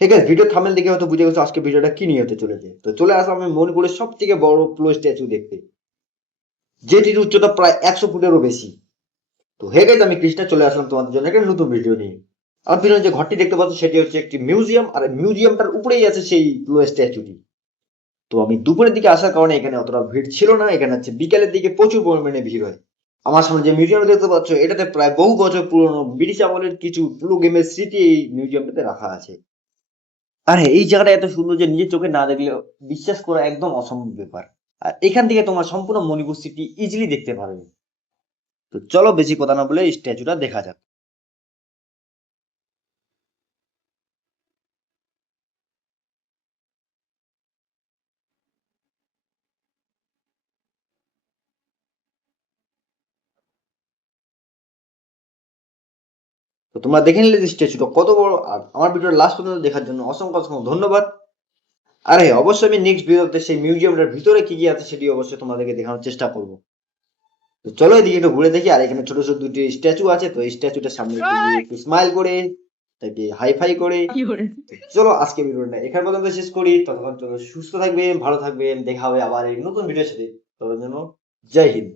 ঠিক আছে, video thumbnail দেখে হয়তো বুঝে গেছো আজকে ভিডিওটা কি নিয়ে হতে চলেছে। তো চলে আসলাম আমি মণিপুরের সব থেকে বড় প্লো স্ট্যাচু দেখতে, যেটির উচ্চতা প্রায় 100 ফুটেরও বেশি। তো হে গাইস, আমি কৃষ্ণা চলে আসলাম তোমাদের জন্য একটা নতুন ভিডিও নিয়ে। আমার পিছনে যে ঘরটি দেখতে পাচ্ছ সেটি হচ্ছে একটি মিউজিয়াম, আর মিউজিয়ামটার উপরেই আছে সেই প্লো স্ট্যাচুটি। তো আমি দুপুরের দিকে আসার কারণে এখানে অতটা ভিড় ছিল না, এখানে হচ্ছে বিকেলের দিকে প্রচুর পরিমাণে ভিড় হয়। আমার সামনে যে মিউজিয়ামটা দেখতে পাচ্ছ এটাতে প্রায় বহু বছর পুরনো ব্রিটিশ আমলের কিছু পুরো গেমের স্মৃতি এই মিউজিয়ামটাতে রাখা আছে। আর হ্যাঁ, এই জায়গাটা এত সুন্দর যে নিজের চোখে না দেখলে বিশ্বাস করা একদম অসম্ভব ব্যাপার। আর এখান থেকে তোমার সম্পূর্ণ মণিপুর সিটি ইজিলি দেখতে পারবে। তো চলো বেশি কথা না বলে স্ট্যাচুটা দেখা যাক। তো তোমরা দেখে নিলে যে স্ট্যাচুটা কত বড়, আর আমার ভিডিওটা লাস্ট পর্যন্ত দেখার জন্য অসংখ্য অসংখ্য ধন্যবাদ। আর হ্যাঁ, অবশ্যই আমি নেক্সট ভিডিওতে সেই মিউজিয়ামটার ভিতরে কি কি আছে সেটি অবশ্যই তোমাদেরকে দেখানোর চেষ্টা করবো। তো চলো এদিকে একটু ঘুরে দেখি। আর এখানে ছোট ছোট দুটি স্ট্যাচু আছে, তো এই স্ট্যাচুটার সামনে একটু গিয়ে একটু স্মাইল করে তাকে হাই ফাই করে। তো চলো আজকে ভিডিওটা এখানে পর্যন্ত শেষ করি। ততক্ষণ চলো সুস্থ থাকবেন, ভালো থাকবেন, দেখা হবে আবার এই নতুন ভিডিওর সাথে। ততক্ষণ জন্য জয় হিন্দ।